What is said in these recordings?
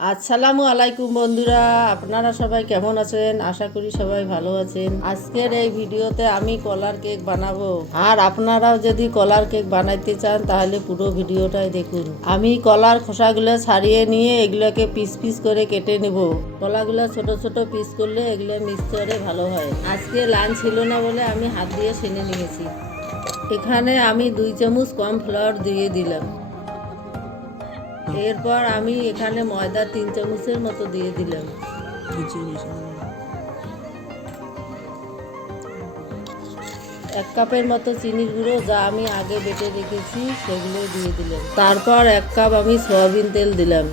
আসসালামু আলাইকুম বন্ধুরা, আপনারা সবাই কেমন আছেন? আশা করি সবাই ভালো আছেন। আজকের এই ভিডিওতে আমি কলার কেক বানাবো। আর আপনারাও যদি কলার কেক বানাইতে চান, তাহলে পুরো ভিডিওটাই দেখুন। আমি কলার খোসাগুলো ছাড়িয়ে নিয়ে এগুলোকে পিস পিস করে কেটে নেব। কলাগুলো ছোট ছোট পিস করলে এগুলো মিক্সচারে ভালো হয়। আজকে লাঞ্চ ছিল না বলে আমি হাত দিয়ে ছেনে নিয়েছি। এখানে আমি দুই চামচ কম ফ্লাওয়ার দিয়ে দিলাম। এরপর আমি এখানে ময়দা তিন চামচের মতো দিয়ে দিলাম। এক কাপের মতো চিনির গুঁড়ো যা আমি আগে বেটে রেখেছি, সেগুলো দিয়ে দিলাম। তারপর এক কাপ আমি সয়াবিন তেল দিলাম।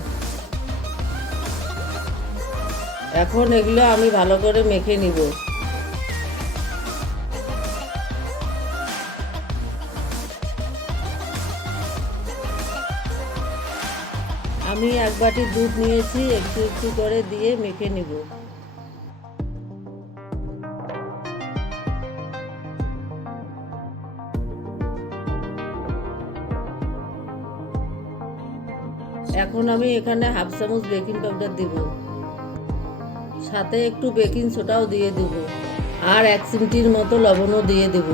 এখন এগুলো আমি ভালো করে মেখে নিব। আমি এক বাটি দুধ নিয়েছি, একটু একটু করে দিয়ে মেখে নিব। এখন আমি এখানে হাফ চামচ বেকিং পাউডার দিব। সাথে একটু বেকিং সোডাও দিয়ে দেব। আর এক চিমটির মতো লবণও দিয়ে দেব।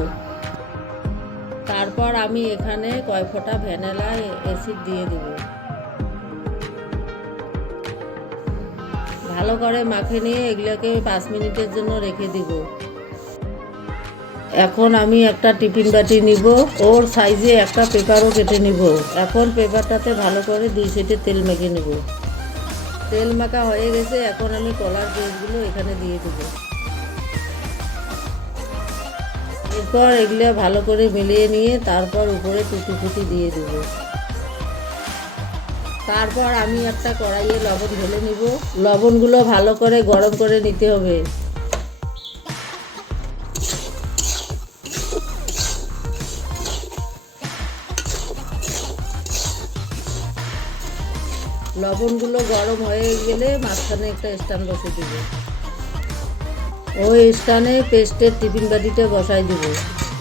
তারপর আমি এখানে কয় ফোঁটা ভ্যানিলা অ্যাসিড দিয়ে দেব। ভালো করে মাখে নিয়ে এগুলোকে পাঁচ মিনিটের জন্য রেখে দিব। এখন আমি একটা টিফিন বাটি নিব, ওর সাইজে একটা পেপারও কেটে নিব। এখন পেপারটাতে ভালো করে দুই সেটে তেল মেখে নেব। তেল মাখা হয়ে গেছে, এখন আমি কলার কেকগুলো এখানে দিয়ে দেব। এরপর এগুলো ভালো করে মিলিয়ে নিয়ে তারপর উপরে টুটি ফুটি দিয়ে দেব। তারপর আমি একটা কড়াইয়ে লবণ ঢেলে নিব। লবণগুলো ভালো করে গরম করে নিতে হবে। লবণগুলো গরম হয়ে গেলে মাঝখানে একটা স্ট্যান্ড বসে দিব। ওই স্ট্যান্ডে পেস্টের টিফিন বাটিতে বসাই দিব।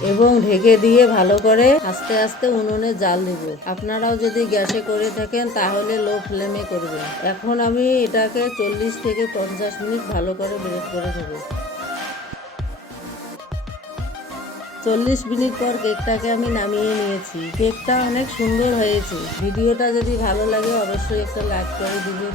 এবং ঢেকে দিয়ে ভালো করে আস্তে আস্তে উনুনে জাল দিব। আপনারাও যদি গ্যাসে করে থাকেন, তাহলে লো ফ্লেমে করবেন। এখন আমি এটাকে চল্লিশ থেকে পঞ্চাশ মিনিট ভালো করে ব্রেক করে দেবো চল্লিশ মিনিট পর কেকটাকে আমি নামিয়ে নিয়েছি। কেকটা অনেক সুন্দর হয়েছে। ভিডিওটা যদি ভালো লাগে, অবশ্যই একটা লাইক করে দিবেন।